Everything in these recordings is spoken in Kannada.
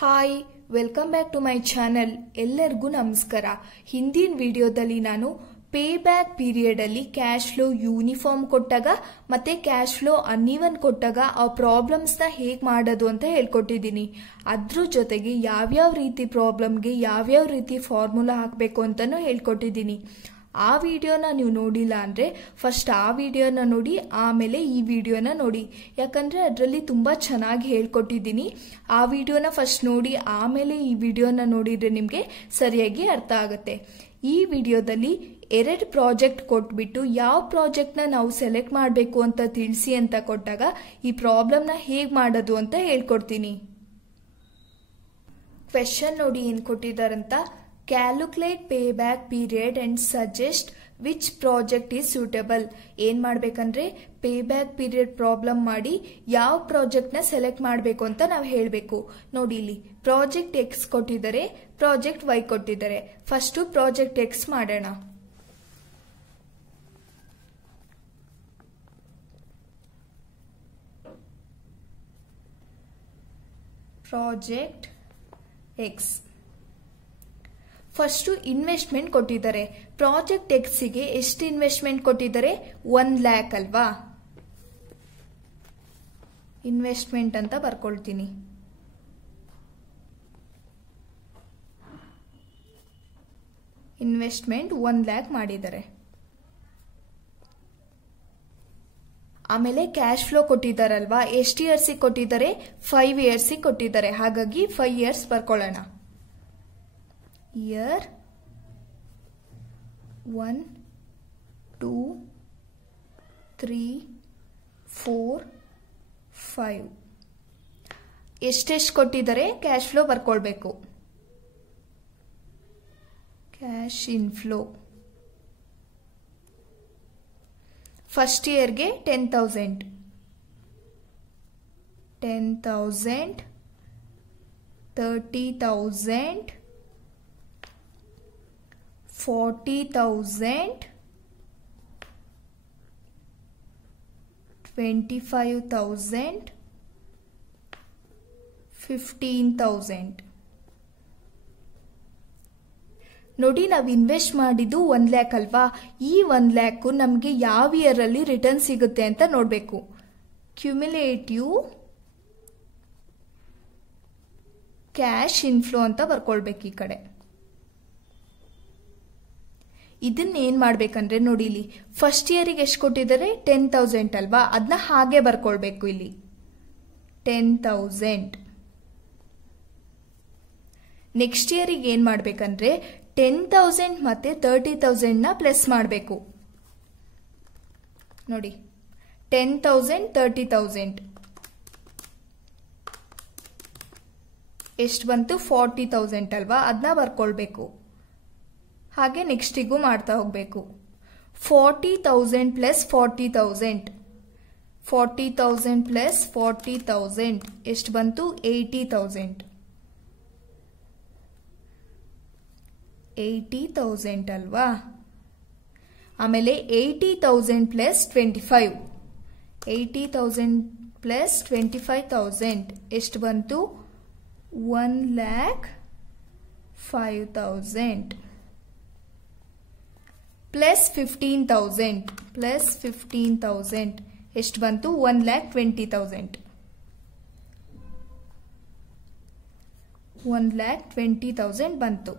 Hi welcome back to my channel. ಎಲ್ಲರಿಗೂ ನಮಸ್ಕಾರ. ಹಿಂದಿನ ವಿಡಿಯೋದಲ್ಲಿ ನಾನು ಪೇ ಬ್ಯಾಕ್ ಪೀರಿಯಡ್ ಅಲ್ಲಿ ಕ್ಯಾಶ್ ಫ್ಲೋ ಯೂನಿಫಾರ್ಮ್ ಕೊಟ್ಟಾಗ ಮತ್ತೆ ಕ್ಯಾಶ್ ಫ್ಲೋ ಅನ್ಇವನ್ ಕೊಟ್ಟಾಗ ಆ ಪ್ರಾಬ್ಲಮ್ಸ್ ನ ಹೇಗ್ ಮಾಡೋದು ಅಂತ ಹೇಳ್ಕೊಟ್ಟಿದ್ದೀನಿ. ಅದ್ರ ಜೊತೆಗೆ ಯಾವ್ಯಾವ ರೀತಿ ಪ್ರಾಬ್ಲಮ್ಗೆ ಯಾವ್ಯಾವ ರೀತಿ ಫಾರ್ಮುಲಾ ಹಾಕಬೇಕು ಅಂತಾನು ಹೇಳ್ಕೊಟ್ಟಿದ್ದೀನಿ. ಆ ವಿಡಿಯೋನ ನೀವು ನೋಡಿಲ್ಲ ಅಂದ್ರೆ ಫಸ್ಟ್ ಆ ವಿಡಿಯೋನ ನೋಡಿ, ಆಮೇಲೆ ಈ ವಿಡಿಯೋನ ನೋಡಿ. ಯಾಕಂದ್ರೆ ಅದರಲ್ಲಿ ತುಂಬಾ ಚೆನ್ನಾಗಿ ಹೇಳ್ಕೊಟ್ಟಿದ್ದೀನಿ. ಆ ವಿಡಿಯೋನ ಫಸ್ಟ್ ನೋಡಿ, ಆಮೇಲೆ ಈ ವಿಡಿಯೋನ ನೋಡಿದ್ರೆ ನಿಮ್ಗೆ ಸರಿಯಾಗಿ ಅರ್ಥ ಆಗುತ್ತೆ. ಈ ವಿಡಿಯೋದಲ್ಲಿ 2 ಪ್ರಾಜೆಕ್ಟ್ ಕೊಟ್ಬಿಟ್ಟು ಯಾವ ಪ್ರಾಜೆಕ್ಟ್ ನ ನಾವು ಸೆಲೆಕ್ಟ್ ಮಾಡಬೇಕು ಅಂತ ತಿಳಿಸಿ ಅಂತ ಕೊಟ್ಟಾಗ ಈ ಪ್ರಾಬ್ಲಮ್ ನ ಹೇಗ್ ಮಾಡೋದು ಅಂತ ಹೇಳ್ಕೊಡ್ತೀನಿ. ಕ್ವೆಶ್ಚನ್ ನೋಡಿ ಏನ್ ಕೊಟ್ಟಿದಾರಂತ. Calculate pay back period and suggest which project is suitable. ಏನ್ ಮಾಡ್ಬೇಕಂದ್ರೆ ಪೇ ಬ್ಯಾಕ್ ಪೀರಿಯಡ್ ಪ್ರಾಬ್ಲಮ್ ಮಾಡಿ ಯಾವ ಪ್ರಾಜೆಕ್ಟ್ ನ ಸೆಲೆಕ್ಟ್ ಮಾಡಬೇಕು ಅಂತ ನಾವು ಹೇಳಬೇಕು. ನೋಡಿ ಇಲ್ಲಿ ಪ್ರಾಜೆಕ್ಟ್ ಎಕ್ಸ್ ಕೊಟ್ಟಿದ್ದಾರೆ, ಪ್ರಾಜೆಕ್ಟ್ ವೈ ಕೊಟ್ಟಿದ್ದಾರೆ. ಫಸ್ಟ್ ಪ್ರಾಜೆಕ್ಟ್ ಎಕ್ಸ್ ಮಾಡೋಣ. ಪ್ರಾಜೆಕ್ಟ್ ಎಕ್ಸ್ ಫಸ್ಟ್ ಇನ್ವೆಸ್ಟ್ಮೆಂಟ್ ಕೊಟ್ಟಿದ್ದಾರೆ. ಪ್ರಾಜೆಕ್ಟ್ ಎಕ್ಸ್ ಗೆ ಎಷ್ಟು ಇನ್ವೆಸ್ಟ್ಮೆಂಟ್ ಕೊಟ್ಟಿದ್ದಾರೆ? 1 lakh ಅಲ್ವಾ. ಇನ್ವೆಸ್ಟ್ಮೆಂಟ್ ಅಂತ ಬರ್ಕೊಳ್ತೀನಿ. ಇನ್ವೆಸ್ಟ್ಮೆಂಟ್ 1 lakh ಮಾಡಿದ್ದಾರೆ. ಆಮೇಲೆ ಕ್ಯಾಶ್ ಫ್ಲೋ ಕೊಟ್ಟಿದ್ದಾರಲ್ವಾ, ಎಷ್ಟು ಇಯರ್ಸ್ ಕೊಟ್ಟಿದ್ದಾರೆ? 5 years ಕೊಟ್ಟಿದ್ದಾರೆ. ಹಾಗಾಗಿ 5 years ಬರ್ಕೊಳ್ಳೋಣ. Year 1, 2, 3, 4, 5 ಎಷ್ಟೆಷ್ಟು ಕೊಟ್ಟಿದ್ದಾರೆ ಕ್ಯಾಶ್ ಫ್ಲೋ ಬರ್ಕೊಳ್ಬೇಕು. ಕ್ಯಾಶ್ ಇನ್ಫ್ಲೋ ಫಸ್ಟ್ ಇಯರ್ಗೆ 10,000, 30,000, 40,000, 25,000, 15,000. ನೋಡಿ, ನಾವು ಇನ್ವೆಸ್ಟ್ ಮಾಡಿದ್ದು 1 lakh ಅಲ್ವಾ. ಈ 1 lakh ನಮಗೆ ಯಾವ ಇಯರ್ ಅಲ್ಲಿ ರಿಟರ್ನ್ ಸಿಗುತ್ತೆ ಅಂತ ನೋಡಬೇಕು. ಕ್ಯುಮ್ಯುಲೇಟಿವ್ ಕ್ಯಾಶ್ ಇನ್ಫ್ಲೋ ಅಂತ ಬರ್ಕೊಳ್ಬೇಕು ಈ ಕಡೆ. ಇದನ್ನ ಏನ್ ಮಾಡ್ಬೇಕಂದ್ರೆ ನೋಡಿ, ಇಲ್ಲಿ ಫಸ್ಟ್ ಇಯರಿಗೆ ಎಷ್ಟು ಕೊಟ್ಟಿದ್ದಾರೆ? 10,000 ಅಲ್ವಾ. ಅದನ್ನ ಹಾಗೆ ಬರ್ಕೊಳ್ಬೇಕು ಇಲ್ಲಿ 10,000. ನೆಕ್ಸ್ಟ್ ಇಯರಿಗೆ ಏನ್ ಮಾಡ್ಬೇಕಂದ್ರೆ 10,000 ಮತ್ತೆ 30,000 ನ ಪ್ಲಸ್ ಮಾಡಬೇಕು. ನೋಡಿ 10,000 30,000 ಎಷ್ಟು ಬಂತು? 40,000 ಅಲ್ವಾ. ಅದನ್ನ ಬರ್ಕೊಳ್ಬೇಕು. ಹಾಗೆ ನೆಕ್ಸ್ಟಿಗೂ ಮಾಡ್ತಾ ಹೋಗ್ಬೇಕು. 40,000 ಪ್ಲಸ್ 40,000, 40,000 ಪ್ಲಸ್ 40,000 ಎಷ್ಟು ಬಂತು? 80,000, 80,000 ಅಲ್ವಾ. ಆಮೇಲೆ 80,000 ಪ್ಲಸ್ 25, 80,000 ಪ್ಲಸ್ 25,000 ಎಷ್ಟು ಬಂತು? 1,05,000 ಪ್ಲಸ್ 15,000, ಪ್ಲಸ್ 15,000 ಎಷ್ಟು ಬಂತು? 1,20,000, 1,20,000 ಬಂತು.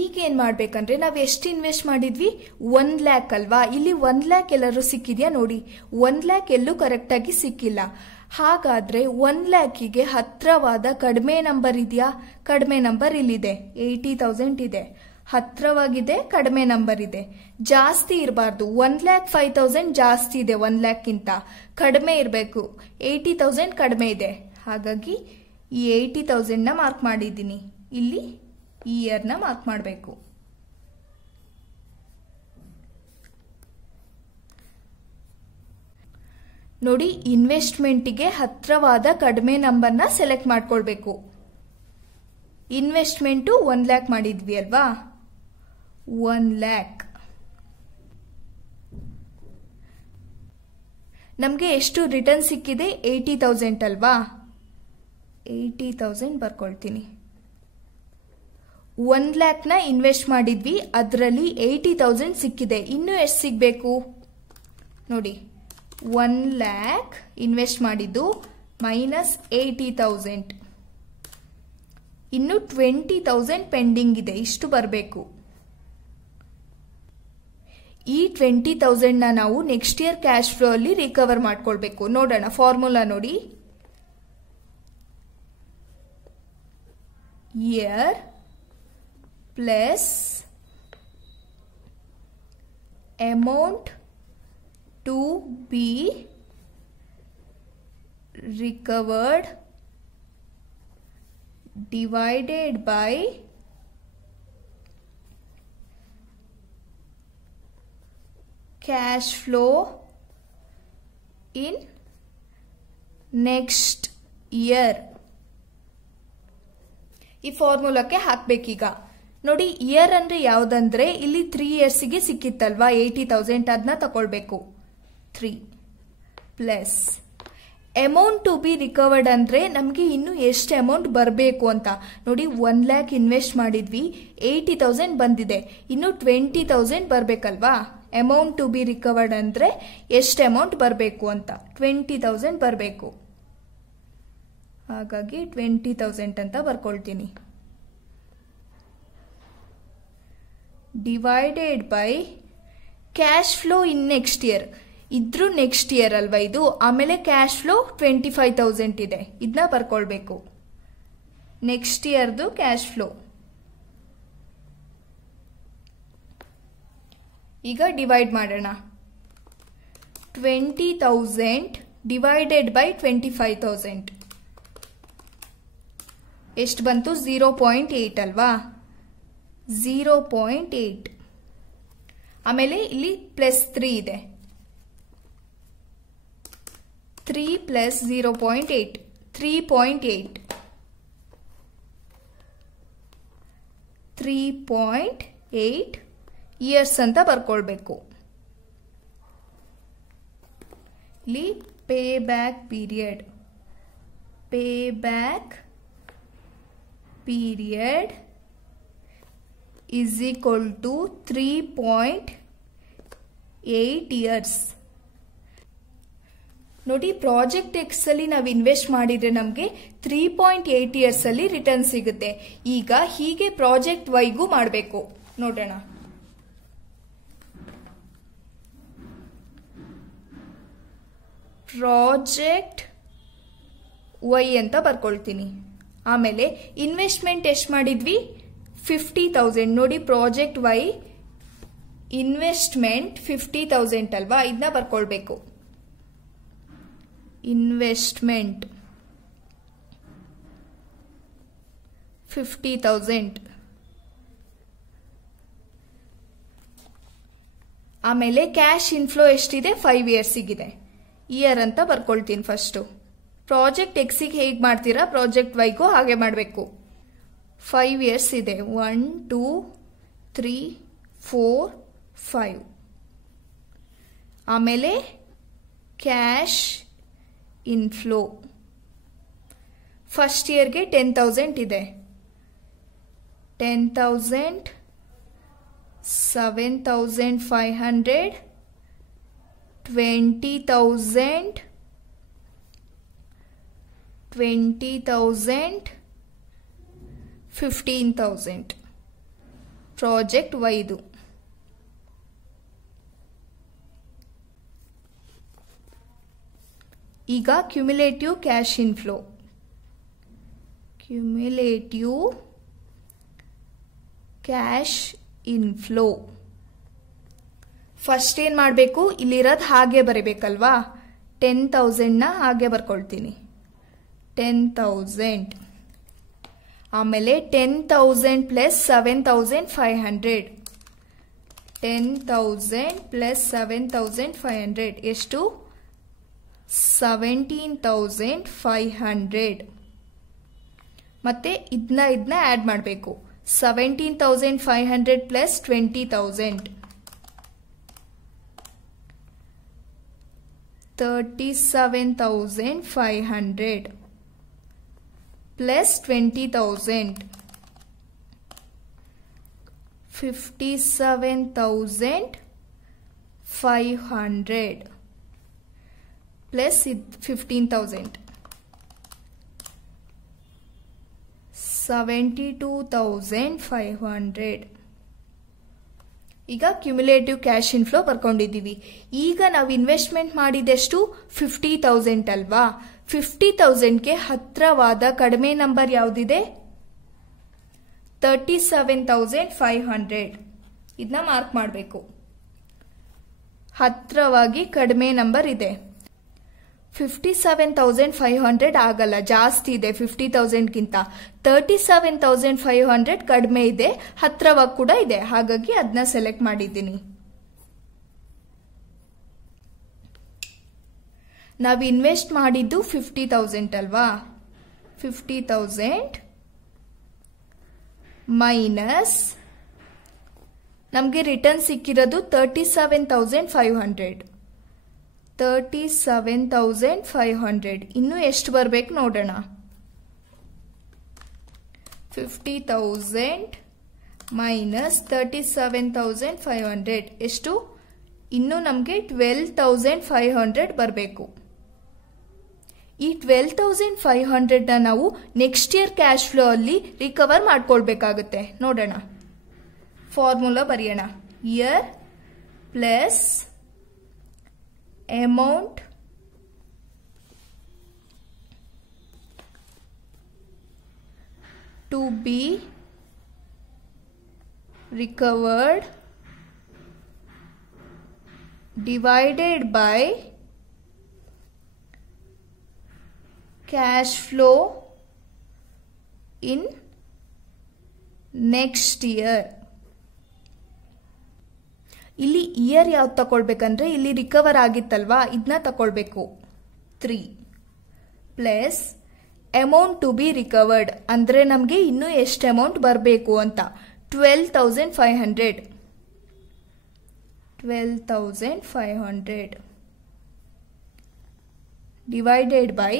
ಈಗ ಏನ್ ಮಾಡ್ಬೇಕಂದ್ರೆ ನಾವು ಎಷ್ಟು ಇನ್ವೆಸ್ಟ್ ಮಾಡಿದ್ವಿ? 1 lakh ಅಲ್ವಾ. ಇಲ್ಲಿ 1 lakh ಎಲ್ಲರೂ ಸಿಕ್ಕಿದ್ಯಾ? ನೋಡಿ 1 lakh ಎಲ್ಲೂ ಕರೆಕ್ಟ್ ಆಗಿ ಸಿಕ್ಕಿಲ್ಲ. ಹಾಗಾದ್ರೆ 1 lakhಗೆ ಹತ್ರವಾದ ಕಡಿಮೆ ನಂಬರ್ ಇದೆಯಾ? ಕಡಿಮೆ ನಂಬರ್ ಇಲ್ಲಿದೆ, 80,000 ಇದೆ. ಹತ್ರವಾಗಿದೆ, ಕಡಿಮೆ ನಂಬರ್ ಇದೆ. ಜಾಸ್ತಿ ಇರಬಾರ್ದು. 1,05,000 ಜಾಸ್ತಿ ಇದೆ 1 lakh ಕಡಿಮೆ ಇರಬೇಕು. 80,000 ಕಡಿಮೆ ಇದೆ. ಹಾಗಾಗಿ ಈ 80,000 ನ ಮಾರ್ಕ್ ಮಾಡಿದ್ದೀನಿ. ಇಲ್ಲಿ ಈ ಇಯರ್ ನ ಮಾರ್ಕ್ ಮಾಡಬೇಕು. ನೋಡಿ, ಇನ್ವೆಸ್ಟ್ಮೆಂಟ್ಗೆ ಹತ್ರವಾದ ಕಡಿಮೆ ನಂಬರ್ನ ಸೆಲೆಕ್ಟ್ ಮಾಡ್ಕೊಳ್ಬೇಕು. ಇನ್ವೆಸ್ಟ್ಮೆಂಟು 1 lakh ಮಾಡಿದ್ವಿ ಅಲ್ವಾ. 1 lakh ನಮಗೆ ಎಷ್ಟು ರಿಟರ್ನ್ ಸಿಕ್ಕಿದೆ? 80,000 ಅಲ್ವಾ. 80,000 ಬರ್ಕೊಳ್ತೀನಿ. 1 lakh ಇನ್ವೆಸ್ಟ್ ಮಾಡಿದ್ವಿ, ಅದರಲ್ಲಿ 80,000 ಸಿಕ್ಕಿದೆ. ಇನ್ನು ಎಷ್ಟು ಸಿಗಬೇಕು ನೋಡಿ. 1 lakh ಇನ್ವೆಸ್ಟ್ ಮಾಡಿದ್ದು ಮೈನಸ್ 80,000, ಇನ್ನು 20,000 ಪೆಂಡಿಂಗ್ ಇದೆ. ಇಷ್ಟು ಬರಬೇಕು. ಈ 20,000 ನಾವು ನೆಕ್ಸ್ಟ್ ಇಯರ್ ಕ್ಯಾಶ್ ಫ್ಲೋ ಅಲ್ಲಿ ರಿಕವರ್ ಮಾಡ್ಕೊಳ್ಬೇಕು. ನೋಡೋಣ ಫಾರ್ಮುಲಾ ನೋಡಿ. Year plus amount to be recovered divided by cash flow in next year. ಈ ಫಾರ್ಮುಲಾಕ್ಕೆ ಹಾಕ್ಬೇಕೀಗ. ನೋಡಿ, ಇಯರ್ ಅಂದ್ರೆ ಯಾವ್ದಂದ್ರೆ ಇಲ್ಲಿ 3 yearsಗೆ ಸಿಕ್ಕಿತ್ತಲ್ವಾ 80,000, ಅದನ್ನ ತಗೊಳ್ಬೇಕು. 3 plus amount to be recovered ಅಂದ್ರೆ ನಮಗೆ ಇನ್ನು ಎಷ್ಟು ಅಮೌಂಟ್ ಬರಬೇಕು ಅಂತ ನೋಡಿ. 1 lakh ಇನ್ವೆಸ್ಟ್ ಮಾಡಿದ್ವಿ, 80,000 ಬಂದಿದೆ, ಇನ್ನು 20,000 ಬರಬೇಕಲ್ವಾ. ಅಮೌಂಟ್ ಟು ಬಿ ರಿಕವರ್ಡ್ ಅಂದ್ರೆ ಎಷ್ಟು ಅಮೌಂಟ್ ಬರಬೇಕು ಅಂತ 20,000 ಬರಬೇಕು. ಹಾಗಾಗಿ 20,000 ಅಂತ ಬರ್ಕೊಳ್ತೀನಿ. Divided by cash flow in next year. ಇದ್ರೂ ನೆಕ್ಸ್ಟ್ ಇಯರ್ ಅಲ್ವಾ ಇದು. ಆಮೇಲೆ ಕ್ಯಾಶ್ ಫ್ಲೋ 25,000 ಇದೆ, ಇದನ್ನ ಬರ್ಕೊಳ್ಬೇಕು. ನೆಕ್ಸ್ಟ್ ಇಯರ್ದು ಕ್ಯಾಶ್ ಫ್ಲೋ. ಈಗ ಡಿವೈಡ್ ಮಾಡೋಣ. 20,000 ಡಿವೈಡೆಡ್ ಬೈ 25,000 ಎಷ್ಟು ಬಂತು? 0.8 ಅಲ್ವಾ. 0.8. ಆಮೇಲೆ ಇಲ್ಲಿ ಪ್ಲಸ್ 3 ಇದೆ. 3 ಪ್ಲಸ್ 0.8 3.8. 3.8 ಇಯರ್ಸ್ ಅಂತ ಬರ್ಕೊಳ್ಬೇಕು. ಇಲ್ಲಿ pay back period. Pay back period is equal to 3.8 years. ನೋಡಿ, ಪ್ರಾಜೆಕ್ಟ್ ಎಕ್ಸ್ ಅಲ್ಲಿ ನಾವು ಇನ್ವೆಸ್ಟ್ ಮಾಡಿದ್ರೆ ನಮಗೆ 3.8 ಇಯರ್ಸ್ ಅಲ್ಲಿ ರಿಟರ್ನ್ ಸಿಗುತ್ತೆ. ಈಗ ಹೀಗೆ ಪ್ರಾಜೆಕ್ಟ್ ವೈಗೂ ಮಾಡಬೇಕು. ನೋಡೋಣ. ಪ್ರಾಜೆಕ್ಟ್ ವೈ ಅಂತ ಬರ್ಕೊಳ್ತೀನಿ. ಆಮೇಲೆ ಇನ್ವೆಸ್ಟ್ಮೆಂಟ್ ಎಷ್ಟು ಮಾಡಿದ್ವಿ? 50,000. ನೋಡಿ, ಪ್ರಾಜೆಕ್ಟ್ ವೈ ಇನ್ವೆಸ್ಟ್ಮೆಂಟ್ 50,000 ಅಲ್ವಾ, ಇದನ್ನ ಬರ್ಕೊಳ್ಬೇಕು. ಇನ್ವೆಸ್ಟ್ಮೆಂಟ್ 50,000. ಆಮೇಲೆ ಕ್ಯಾಶ್ ಇನ್ಫ್ಲೋ ಎಷ್ಟಿದೆ? 5 yearsಗಿದೆ. ಇಯರ್ ಅಂತ ಬರ್ಕೊಳ್ತೀನಿ ಫಸ್ಟು. ಪ್ರಾಜೆಕ್ಟ್ ಎಕ್ಸಿಗೆ ಹೇಗೆ ಮಾಡ್ತೀರಾ ಪ್ರಾಜೆಕ್ಟ್ ವೈಗೂ ಹಾಗೆ ಮಾಡಬೇಕು. 5 years ಇದೆ. 1 2 3 4 5. ಆಮೇಲೆ ಕ್ಯಾಶ್ ಇನ್ಫ್ಲೋ ಫಸ್ಟ್ ಇಯರ್ಗೆ 10,000 ಇದೆ. 10,000 7,500 20,000 20,000 15,000 ಪ್ರಾಜೆಕ್ಟ್ ವೈದು. ಈಗ cumulative cash inflow. Cumulative cash inflow first ಏನು ಮಾಡಬೇಕು? ಇಲ್ಲಿರೋದು ಹಾಗೆ ಬರೀಬೇಕಲ್ವಾ. 10,000ನ ಹಾಗೆ ಬರ್ಕೊಳ್ತೀನಿ. 10,000 ಆಮೇಲೆ 10,000 ಪ್ಲಸ್ 7,500. 10,000 ಪ್ಲಸ್ 7,500 ಎಷ್ಟು? 17,500. ಮತ್ತೆ ಇದನ್ನ ಆಡ್ ಮಾಡಬೇಕು. 17,500 ಪ್ಲಸ್ 20,000 37,500. plus 20,000, 57,500 plus 15,000, 72,500. ಈಗ ಕ್ಯುಮ್ಯುಲೇಟಿವ್ ಕ್ಯಾಶ್ ಇನ್ಫ್ಲೋ ಬರ್ಕೊಂಡಿದ್ದೀವಿ. ಈಗ ನಾವು ಇನ್ವೆಸ್ಟ್ಮೆಂಟ್ ಮಾಡಿದೆಷ್ಟು 50,000 ಅಲ್ವಾ. 50,000ಗೆ ಹತ್ರವಾದ ಕಡಿಮೆ ನಂಬರ್ ಯಾವುದಿದೆ? 37,500. ಇದನ್ನ ಮಾರ್ಕ್ ಮಾಡಬೇಕು. ಹತ್ರವಾಗಿ ಕಡಿಮೆ ನಂಬರ್ ಇದೆ. 57,500 ಆಗಲ್ಲ, ಜಾಸ್ತಿ ಇದೆ 50,000ಗಿಂತ. 37,500 ಕಡಿಮೆ ಇದೆ, ಹತ್ರವಾಗಿ ಕೂಡ ಇದೆ, ಹಾಗಾಗಿ ಅದನ್ನ ಸೆಲೆಕ್ಟ್ ಮಾಡಿದ್ದೀನಿ. ನಾವು ಇನ್ವೆಸ್ಟ್ ಮಾಡಿದ್ದು 50,000 ಅಲ್ವಾ. 50,000 ಮೈನಸ್ ನಮಗೆ ರಿಟರ್ನ್ ಸಿಕ್ಕಿರೋದು 37,500. 37,500 ಇನ್ನು ಎಷ್ಟು ಬರಬೇಕು ನೋಡೋಣ. 50,000 ಮೈನಸ್ 37,500 ಎಷ್ಟು? ಇನ್ನು ನಮಗೆ 12,500 ಬರಬೇಕು. ಈ 12,500 ನಾವು ನೆಕ್ಸ್ಟ್ ಇಯರ್ ಕ್ಯಾಶ್ ಫ್ಲೋ ಅಲ್ಲಿ ರಿಕವರ್ ಮಾಡ್ಕೊಳ್ಬೇಕಾಗುತ್ತೆ. ನೋಡೋಣ, ಫಾರ್ಮುಲಾ ಬರೆಯೋಣ. Year plus amount to be recovered divided by cash flow in next year. ಇಲ್ಲಿ ಇಯರ್ ಯಾವ್ದು ತಗೊಳ್ಬೇಕಂದ್ರೆ ಇಲ್ಲಿ ರಿಕವರ್ ಆಗಿತ್ತಲ್ವಾ, ಇದನ್ನ ತಗೊಳ್ಬೇಕು. 3 plus amount to be recovered ಅಂದ್ರೆ ನಮಗೆ ಇನ್ನೂ ಎಷ್ಟು ಅಮೌಂಟ್ ಬರಬೇಕು ಅಂತ. 12,500 divided by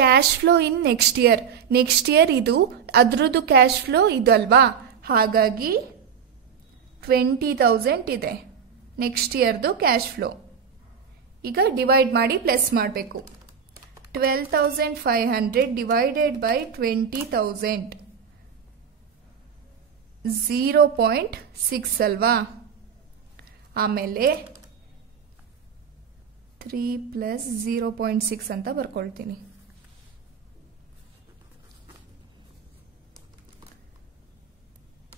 cash flow in next year. Next year ಇದು ಅದ್ರದ್ದು ಕ್ಯಾಶ್ ಫ್ಲೋ ಇದು ಅಲ್ವಾ, ಹಾಗಾಗಿ 20,000 ಇದೆ ನೆಕ್ಸ್ಟ್ ಇಯರ್ದು ಕ್ಯಾಶ್ ಫ್ಲೋ. ಈಗ ಡಿವೈಡ್ ಮಾಡಿ ಪ್ಲಸ್ ಮಾಡಬೇಕು. 12,500 ಡಿವೈಡೆಡ್ ಬೈ 20,000 0.6 ಅಲ್ವಾ. ಆಮೇಲೆ 3 ಪ್ಲಸ್ 0.6 ಅಂತ ಬರ್ಕೊಳ್ತೀನಿ.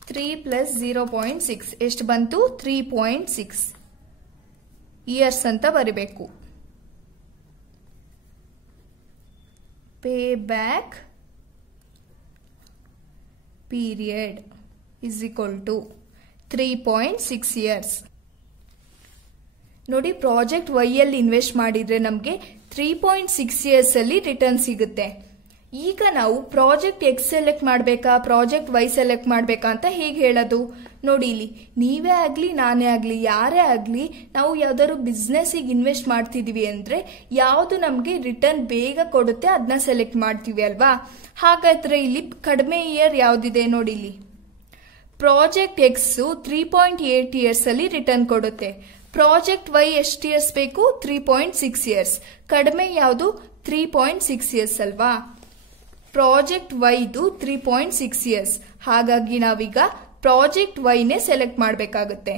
3 ಪ್ಲಸ್ 0.6 ಎಷ್ಟು ಬಂತು? 3.6 ಇಯರ್ಸ್ ಅಂತ ಬರಿಬೇಕು. Pay back period is equal to 3.6 years. ನೋಡಿ, ಪ್ರಾಜೆಕ್ಟ್ ವೈ ಅಲ್ಲಿ ಇನ್ವೆಸ್ಟ್ ಮಾಡಿದ್ರೆ ನಮಗೆ 3.6 ಇಯರ್ಸ್ ಅಲ್ಲಿ ರಿಟರ್ನ್ ಸಿಗುತ್ತೆ. ಈಗ ನಾವು ಪ್ರಾಜೆಕ್ಟ್ ಎಕ್ಸ್ ಸೆಲೆಕ್ಟ್ ಮಾಡಬೇಕಾ ಪ್ರಾಜೆಕ್ಟ್ ವೈ ಸೆಲೆಕ್ಟ್ ಮಾಡಬೇಕಾ ಅಂತ ಹೇಗೆ ಹೇಳೋದು? ನೋಡಿ, ಇಲ್ಲಿ ನೀವೇ ಆಗಲಿ ನಾನೇ ಆಗಲಿ ಯಾರೇ ಆಗಲಿ ನಾವು ಯಾವ್ದಾದ್ರು ಬಿಸ್ನೆಸ್ಸಿಗೆ ಇನ್ವೆಸ್ಟ್ ಮಾಡ್ತಿದೀವಿ ಅಂದ್ರೆ ಯಾವುದು ನಮಗೆ ರಿಟರ್ನ್ ಬೇಗ ಕೊಡುತ್ತೆ ಅದನ್ನ ಸೆಲೆಕ್ಟ್ ಮಾಡ್ತೀವಿ ಅಲ್ವಾ. ಹಾಗಾದ್ರೆ ಇಲ್ಲಿ ಕಡಿಮೆ ಇಯರ್ ಯಾವ್ದಿದೆ ನೋಡಿ, ಇಲ್ಲಿ ಪ್ರಾಜೆಕ್ಟ್ ಎಕ್ಸ್ 3.8 ಇಯರ್ಸ್ ಅಲ್ಲಿ ರಿಟರ್ನ್ ಕೊಡುತ್ತೆ. ಪ್ರಾಜೆಕ್ಟ್ ವೈ ಎಷ್ಟು ಇಯರ್ಸ್ ಬೇಕು? 3.6 ಇಯರ್ಸ್. ಕಡಿಮೆ ಯಾವುದು? 3.6 ಇಯರ್ಸ್ ಅಲ್ವಾ. ಪ್ರಾಜೆಕ್ಟ್ ವೈದು 3.6 ಇಯರ್ಸ್, ಹಾಗಾಗಿ ನಾವೀಗ ಪ್ರಾಜೆಕ್ಟ್ ವೈನೇ ಸೆಲೆಕ್ಟ್ ಮಾಡಬೇಕಾಗುತ್ತೆ.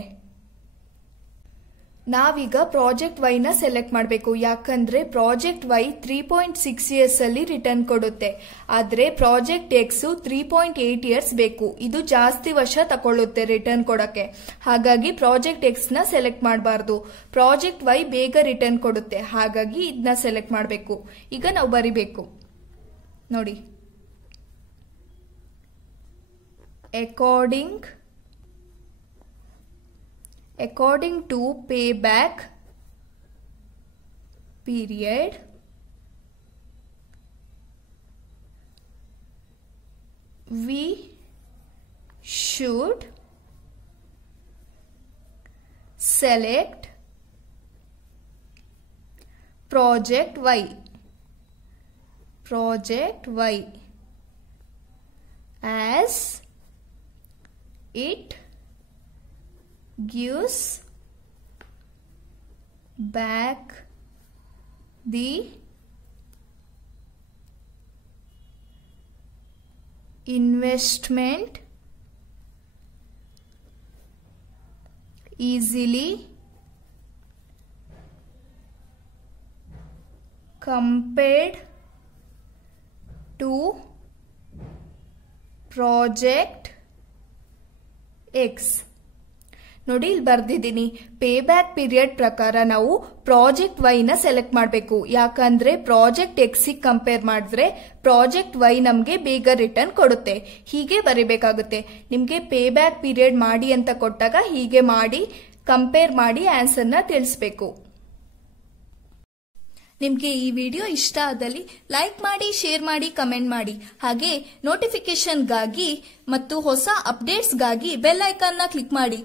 ನಾವೀಗ ಪ್ರಾಜೆಕ್ಟ್ ವೈನ ಸೆಲೆಕ್ಟ್ ಮಾಡಬೇಕು, ಯಾಕಂದ್ರೆ ಪ್ರಾಜೆಕ್ಟ್ ವೈ 3.6 ಇಯರ್ಸ್ ಅಲ್ಲಿ ರಿಟರ್ನ್ ಕೊಡುತ್ತೆ. ಆದ್ರೆ ಪ್ರಾಜೆಕ್ಟ್ ಎಕ್ಸ್ 3.8 ಇಯರ್ಸ್ ಬೇಕು, ಇದು ಜಾಸ್ತಿ ವರ್ಷ ತಗೊಳ್ಳುತ್ತೆ ರಿಟರ್ನ್ ಕೊಡಕ್ಕೆ. ಹಾಗಾಗಿ ಪ್ರಾಜೆಕ್ಟ್ ಎಕ್ಸ್ ನ ಸೆಲೆಕ್ಟ್ ಮಾಡಬಾರ್ದು. ಪ್ರಾಜೆಕ್ಟ್ ವೈ ಬೇಗ ರಿಟರ್ನ್ ಕೊಡುತ್ತೆ, ಹಾಗಾಗಿ ಇದನ್ನ ಸೆಲೆಕ್ಟ್ ಮಾಡಬೇಕು. ಈಗ ನಾವು ಬರಿಬೇಕು ನೋಡಿ, according to payback period we should select project Y. project Y as it gives back the investment easily compared to project X. ನೋಡಿ ಇಲ್ಲಿ ಬರ್ದಿದ್ದೀನಿ. ಪೇ ಬ್ಯಾಕ್ ಪೀರಿಯಡ್ ಪ್ರಕಾರ ನಾವು ಪ್ರಾಜೆಕ್ಟ್ ವೈ ನ ಸೆಲೆಕ್ಟ್ ಮಾಡಬೇಕು. ಯಾಕಂದ್ರೆ ಪ್ರಾಜೆಕ್ಟ್ ಎಕ್ಸ್ ಕಂಪೇರ್ ಮಾಡಿದ್ರೆ ಪ್ರಾಜೆಕ್ಟ್ ವೈ ನಮ್ಗೆ ಬೇಗ ರಿಟರ್ನ್ ಕೊಡುತ್ತೆ. ಹೀಗೆ ಬರೀಬೇಕಾಗುತ್ತೆ. ನಿಮ್ಗೆ ಪೇ ಬ್ಯಾಕ್ ಪೀರಿಯಡ್ ಮಾಡಿ ಅಂತ ಕೊಟ್ಟಾಗ ಹೀಗೆ ಮಾಡಿ ಕಂಪೇರ್ ಮಾಡಿ ಆನ್ಸರ್ ನ ತಿಳಿಸಬೇಕು. ನಿಮ್ಗೆ ಈ ವಿಡಿಯೋ ಇಷ್ಟ ಆದಲ್ಲಿ ಲೈಕ್ ಮಾಡಿ, ಶೇರ್ ಮಾಡಿ, ಕಮೆಂಟ್ ಮಾಡಿ. ಹಾಗೆ ನೋಟಿಫಿಕೇಶನ್ಗಾಗಿ ಮತ್ತು ಹೊಸ ಅಪ್ಡೇಟ್ಸ್ಗಾಗಿ ಬೆಲ್ ಐಕಾನ್ ನ ಕ್ಲಿಕ್ ಮಾಡಿ.